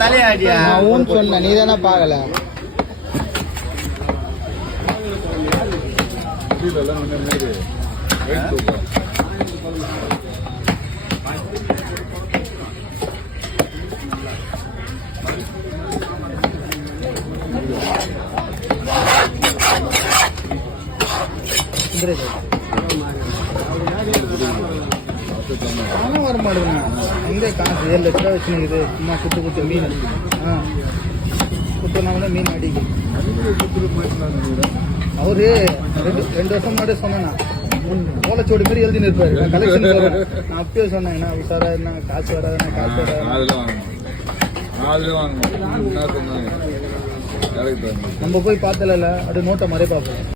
தலையாடியா சொன்ன நீ தானே பாக்கல பணம் வர மாட்டேங்க எங்கே காசு 7 லட்ச ரூபா வச்சுனுக்குது சும்மா குத்து மீன் குத்துனா கூட மீன் அடிக்கும் அவரு 2 வருஷம் முன்னாடியே சொன்னேன்னா ஓலைச்சோடி மாதிரி எழுதினு இருப்பாரு நான் கலெக்ஷன் நான் அப்பயே சொன்னேன் என்ன உஷாரா என்ன காசு வராதுன்னா காசு வராது நம்ம போய் பார்த்தல அப்படி நோட்டை மாதிரியே பார்ப்போம்